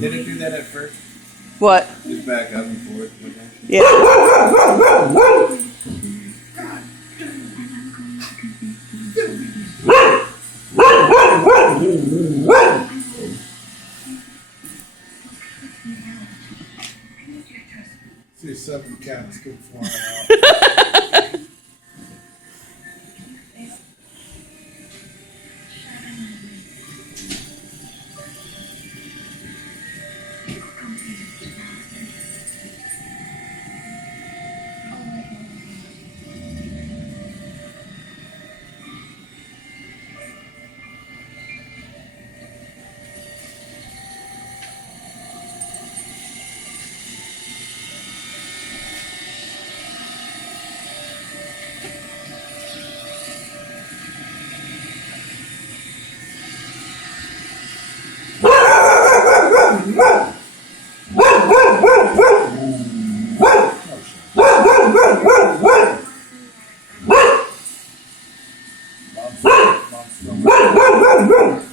Did it do that at first? What? Just back up and forth. Yeah. See, 7 cats come flying out. Mom's